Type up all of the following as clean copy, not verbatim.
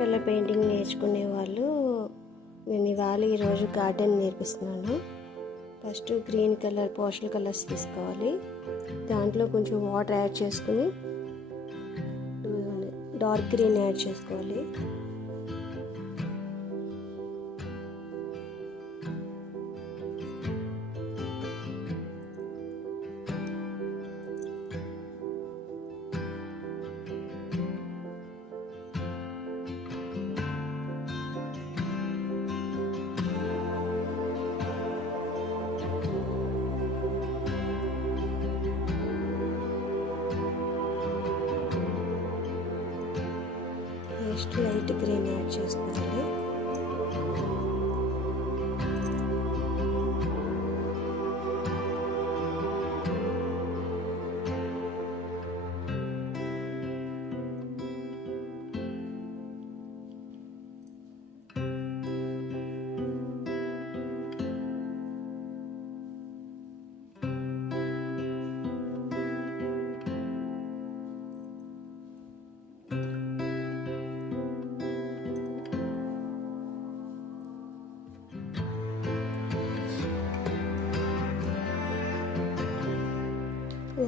Colour painting నేర్చుకునే వాళ్ళు నేను ఇవాళ ఈరోజు గార్డెన్ నేర్పిస్తున్నాను. First green colour postal colours తీసుకోవాలి. దాంట్లో కొంచెం వాటర్ యాడ్ చేసుకుని డార్క్ గ్రీన్ యాడ్ చేసుకోవాలి. నెక్స్ట్ లైట్ గ్రీన్ యాడ్ చేసుకోవాలి.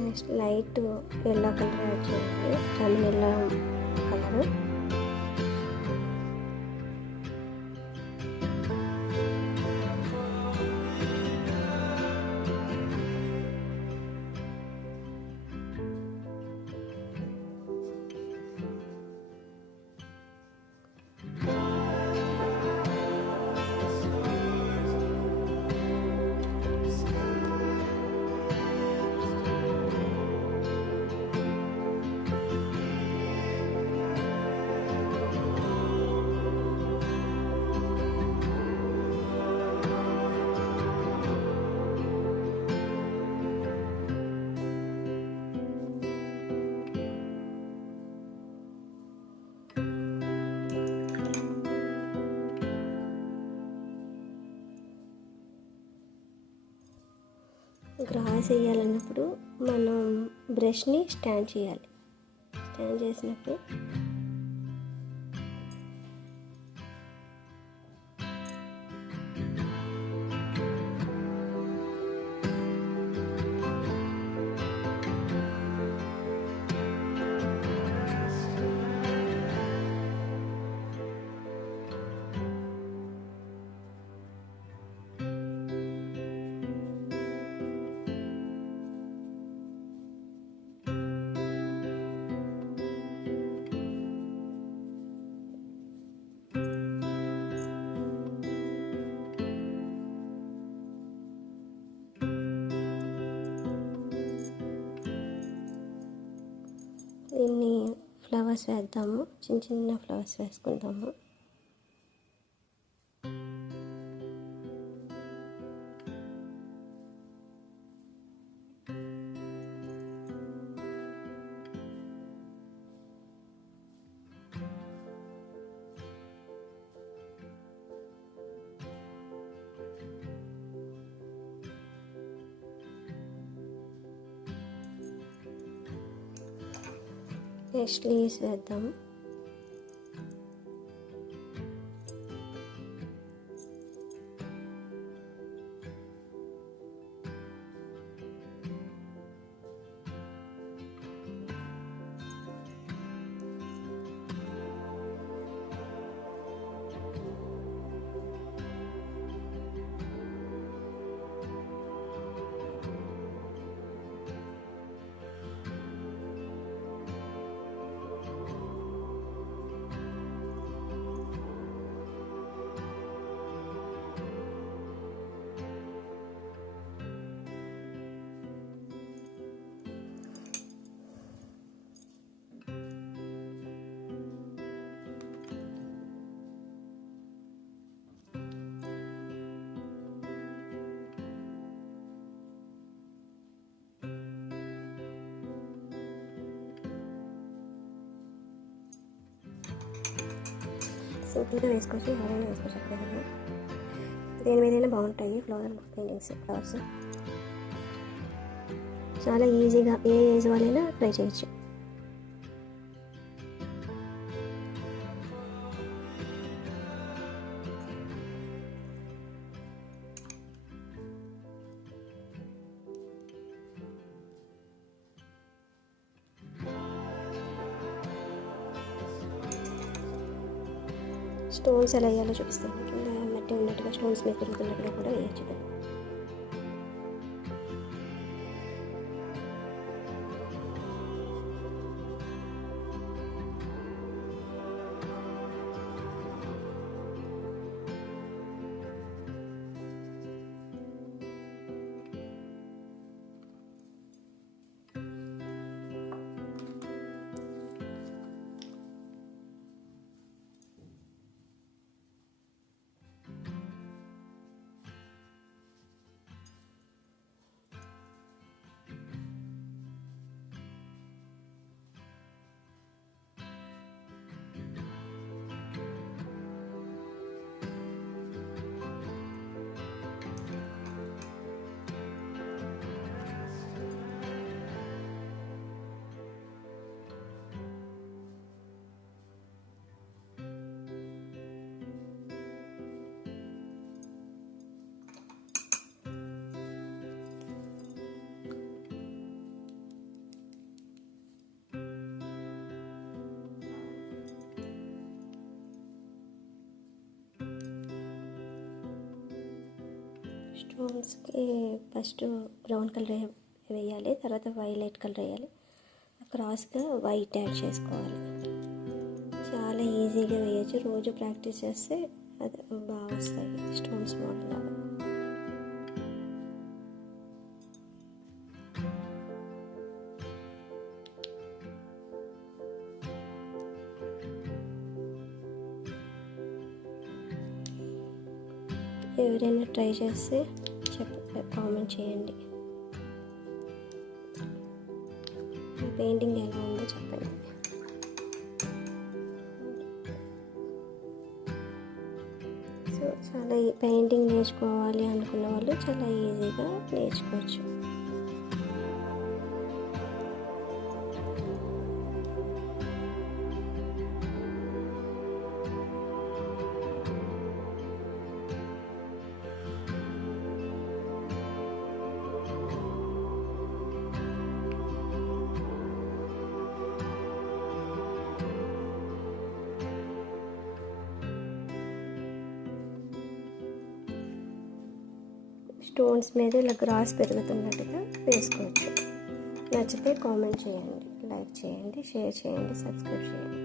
Next light yellow colour add చేయాలి. Lemon yellow colour. గ్రాస్ వేయాలన్నప్పుడు మనం బ్రష్ని స్టాండ్ చేయాలి. స్టాండ్ చేసినప్పుడు దీన్ని ఫ్లవర్స్ వేద్దాము. చిన్న చిన్న ఫ్లవర్స్ వేసుకుందాము. నెక్స్ట్ లీవ్స్ వేద్దాము. సింపుల్గా వేసుకోవచ్చు, ఎవరైనా వేసుకోవచ్చు. అక్కడ దేని మీదైనా బాగుంటాయి ఫ్లవర్ పెయింటింగ్స్, ఫ్లవర్స్ చాలా ఈజీగా ఏ ఏజ్ వాళ్ళైనా ట్రై చేయొచ్చు. స్టోన్స్ ఎలా వేయాలో చూపిస్తాను. కింద మట్టి ఉన్నట్టుగా స్టోన్స్ మీద తిరుగుతున్నట్టుగా కూడా వేయచ్చు కదా. స్టోన్స్కి ఫస్ట్ బ్రౌన్ కలర్ వేయాలి, తర్వాత వైలెట్ కలర్ వేయాలి, క్రాస్గా వైట్ యాడ్ చేసుకోవాలి. చాలా ఈజీగా వేయచ్చు. రోజు ప్రాక్టీస్ చేస్తే అది బాగా వస్తాయి స్టోన్స్ మోడల్ లాగా. ఎవరైనా ట్రై చేస్తే కామెంట్ చేయండి. పెయింటింగ్ ఎలా ఉందో చెప్పండి. సో చాలా పెయింటింగ్ నేర్చుకోవాలి అనుకున్న వాళ్ళు చాలా ఈజీగా నేర్చుకోవచ్చు. స్టోన్స్ మీద ఇలా గ్రాస్ పెరుగుతున్నట్టుగా వేసుకోవచ్చు. నచ్చితే కామెంట్ చేయండి, లైక్ చేయండి, షేర్ చేయండి, సబ్స్క్రైబ్ చేయండి.